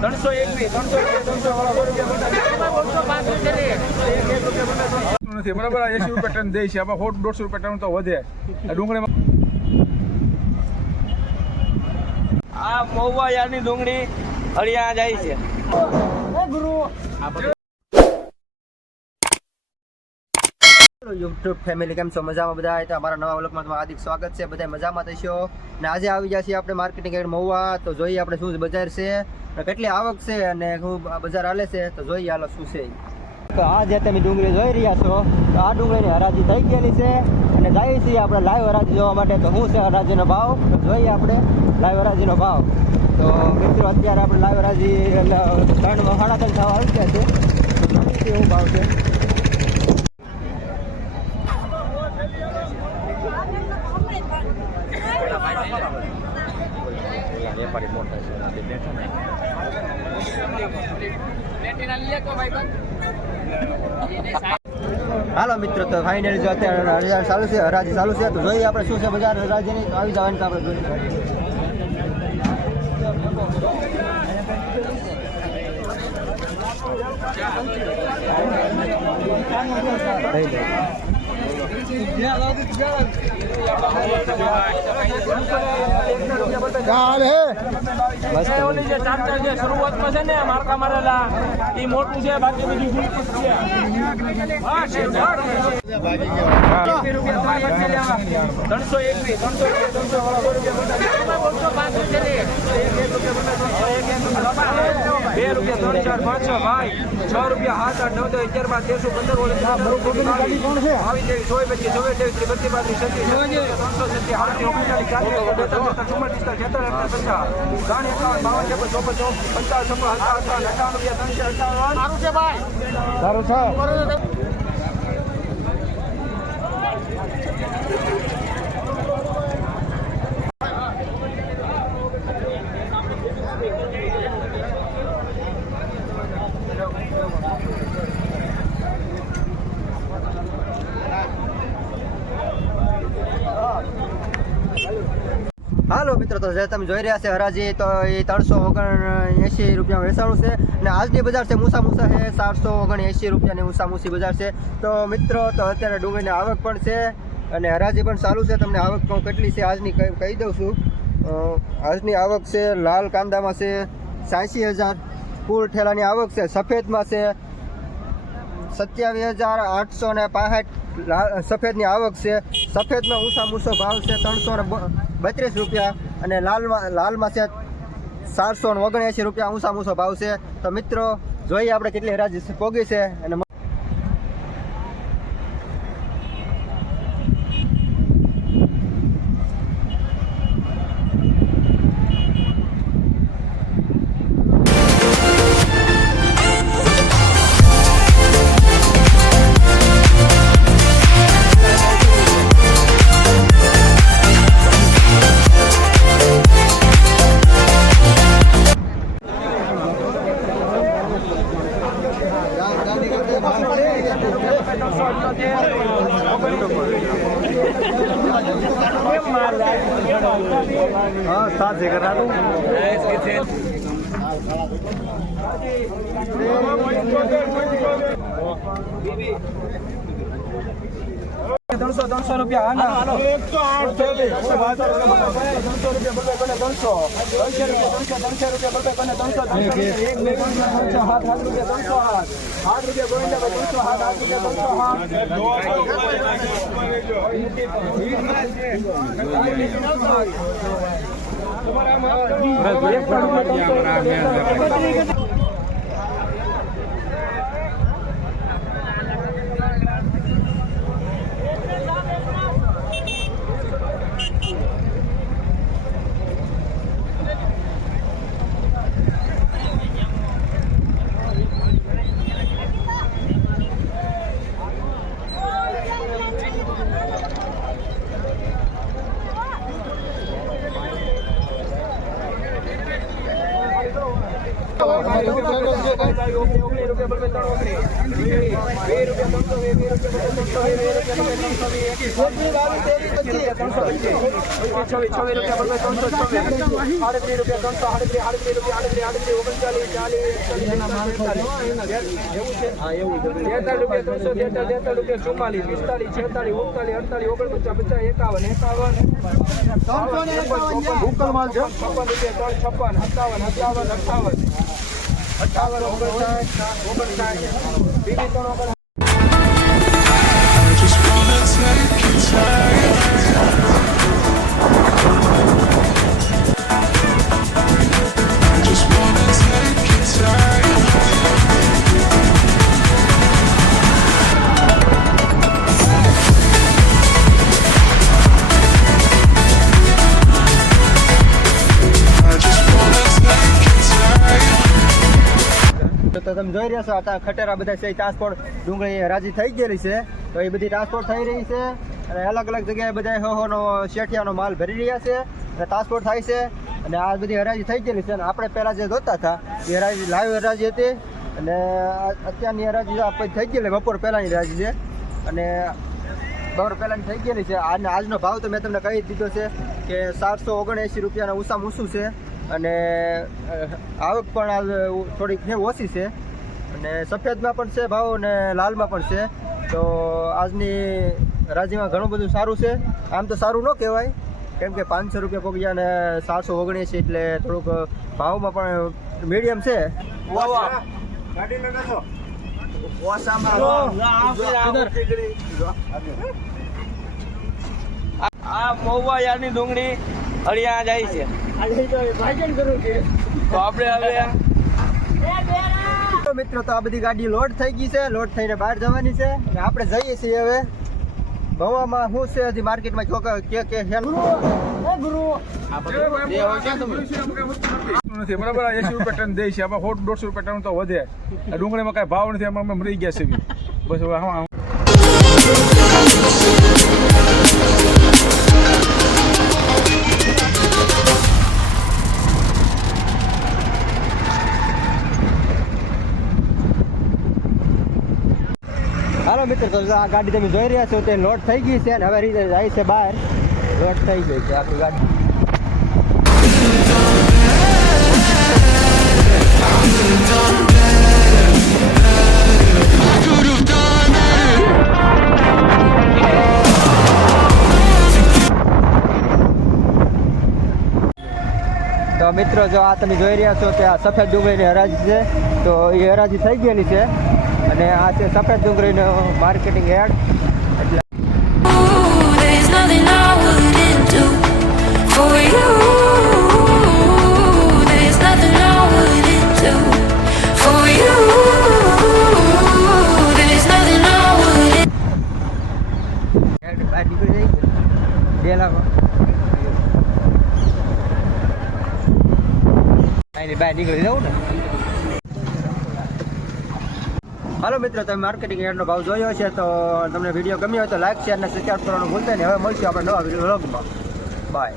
નથી બરાબર એસી રૂપિયા ટન દે છે. આમાં સો દોઢસો રૂપિયા ટન તો વધે. આ ડુંગળીમાં આ મહુવા યારની ડુંગળી હળિયા જાય છે. યુટ્યુબ ફેમિલી કેમ છો? મજામાં બધા તો અમારા નવા વ્લોગમાં તમારું હાર્દિક સ્વાગત છે. બધા મજામાં થશો? ને આજે આવી ગયા છીએ આપણે માર્કેટિંગ એડ મહુવા. તો જોઈએ આપણે શું બજાર છે. કેટલી આવક છે અને શું બજાર હાલે છે, તો જોઈએ હાલો શું છે. તો આ જે તમે ડુંગળી જોઈ રહ્યા છો, તો આ ડુંગળીની હરાજી થઈ ગયેલી છે અને જઈએ છીએ આપણે લાઈવ હરાજી જોવા માટે. તો શું છે હરાજીનો ભાવ? તો જોઈએ આપણે લાઈવ હરાજીનો ભાવ. તો મિત્રો, અત્યારે આપણે લાઈવ હરાજી ત્રણ સાડા ત્રણ થવા આવી ગયા છે. તો જોઈએ છીએ ભાવ છે? હાલો મિત્રો, તો ફાઇનલ જો અત્યારે હરાજી ચાલુ છે, હરાજી ચાલુ છે, તો જોઈએ આપણે શું છે બજાર હરાજીની આવી જવાની તો આપણે જોઈએ. શરૂઆતમાં છે. ત્રણસો એકવીસ. બે રૂપિયા ત્રણ ચાર પાંચ છ ભાઈ છ રૂપિયા સાત આઠ નવ દસ અગિયાર બાર તેરસો પંદર ઓગણીસ આવી ત્રેવીસ સોય પચીસ છવ્વીસ અઠ્યાવીસ ત્રીસ બત્રીસ પાંત્રીસ છત્રીસ ત્રણસો છત્રીસ આડત્રીસ ઓગણચાલીસ ચાલીસ ચુમ્માલીસ છેતાલીસ પચાસ ત્રણ એકાવન બાવન છપ્પન ચોપન ચોપન પંચાવન છપ્પન અઠાવન અઠાવન રૂપિયા ત્રણસો અઠાવન સારું છે હાલો મિત્રો, તો જે તમે જોઈ રહ્યા છે, હરાજી, તો એ ત્રણસો ઓગણ એંશી રૂપિયા વેચાણું છે. અને આજની બજાર છે મૂસા મૂસા છે ચારસો ઓગણ એંશી રૂપિયાની મૂસા મૂસી બજાર છે. તો મિત્રો, તો અત્યારે ડુંગળીની આવક પણ છે અને હરાજી પણ ચાલુ છે. તમને આવક કેટલી છે, આજની કહી દઉં છું. આજની આવક છે, લાલ કાંદામાં છે, સાંસી હજાર. કુલ ઠેલાની આવક છે, સફેદમાં છે, સત્યાવીસ હજાર આઠસો ને પાસઠ. સફેદની આવક છે. સફેદમાં ઊંચા મૂસો ભાવ છે, ત્રણસો ને બત્રીસ રૂપિયા અને લાલમાં લાલમાં છે ચારસો ને ઓગણએંશી રૂપિયા ઊંચા મૂસો ભાવ છે. તો મિત્રો, જોઈએ આપણે કેટલી હરાજી પોગી છે અને ત્રણસો ત્રણસો રૂપિયા હા એકસો આઠ ત્રણસો રૂપિયા બબે કોને ત્રણસો? ત્રણસો રૂપિયા ત્રણસો ત્રણસો રૂપિયા બબે કોને ત્રણસો? ત્રણસો સાત સાત રૂપિયા ત્રણસો સાત સાત રૂપિયા ગોવિંદા ત્રણસો સાત આઠ રૂપિયા ત્રણસો સાત ચુમ્માલીસ પિસ્તાલીસ છેતાલીસ ઉનતાલીસ અડતાલીસ ઓગણપચાસ પચાસ એકાવન એકાવન લોકલ માલ છે છપ્પન રૂપિયા ત્રણ છપ્પન સત્તાવન સત્તાવન અઠાવન અઠાવન ઓગણસાઠ ઓગણસાઠ તમે જોઈ રહ્યા છો, આ ખટેરા બધા છે ટ્રાન્સપોર્ટ ડુંગળી રાજી થઈ ગયેલી છે. તો એ બધી ટ્રાન્સપોર્ટ થઈ રહી છે અને અલગ અલગ જગ્યાએ બધા હોહોનો, શેઠિયાનો માલ ભરી રહ્યા છે અને ટ્રાન્સપોર્ટ થાય છે અને આ બધી હરાજી થઈ ગયેલી છે અને આપણે પહેલાં જે જોતા હતા, એ હરાજી લાઈવ હરાજી હતી અને અત્યારની હરાજી આપણે થઈ ગયેલી, બપોર પહેલાંની હરાજી છે અને બપોર પહેલાંની થઈ ગયેલી છે. અને આજનો ભાવ તો મેં તમને કહી દીધો છે કે સાતસો ઓગણએંસી રૂપિયાના ઊંચા ઊંચું છે અને આવક પણ આ થોડીક ઓછી છે. અને સફેદમાં પણ છે ભાવ અને લાલમાં પણ છે. તો આજની રાજીમાં ઘણું બધું સારું છે. આમ તો સારું ન કહેવાય. કેમ કે પાંચસો રૂપિયા પગ્યા અને સાતસો ઓગણીસ એટલે થોડુંક ભાવમાં પણ મીડિયમ છે. આ મહુવા યારની ડુંગળી અળિયા જાય છે. તો આપણે હવે તો મિત્રો તો આ બધી ગાડી લોડ થઈ ગઈ છે લોડ થઈને બહાર જવાની છે. અને આપણે જઈએ છીએ હવે ભવામાં. શું છે હજી માર્કેટમાં? કે કે કે છે નથી. બરાબર આ એસી રૂપિયા ટન દે છે. આમાં સો દોઢસો રૂપિયા ટન તો વધે. આ ડુંગળીમાં કાંઈ ભાવ નથી એમાં અમે મરી ગયા છે બસ હવે હા હાલો મિત્ર, તો આ ગાડી તમે જોઈ રહ્યા છો, તે લોડ થઈ ગઈ છે અને હવે રીતે જાય છે બહાર. લોડ થઈ ગઈ છે આખી ગાડી. મિત્રો, જો આ તમે જોઈ રહ્યા છો કે આ સફેદ ડુંગળીની હરાજી છે, તો એ હરાજી થઈ ગયેલી છે. અને આ છે સફેદ ડુંગળીનો માર્કેટિંગ યાર્ડ એટલે નીકળી જાય ડેલામાં અહીંની બહાર નીકળી જવું ને હાલો મિત્રો, તમે માર્કેટિંગ એડનો ભાવ જોયો છે તો તમને વીડિયો ગમ્યો હોય તો લાઈક શેર અને સબસ્ક્રાઈબ કરવાનું ભૂલતા નહીં. હવે મળશું આપણે નવા વીડિયો વ્લોગમાં બાય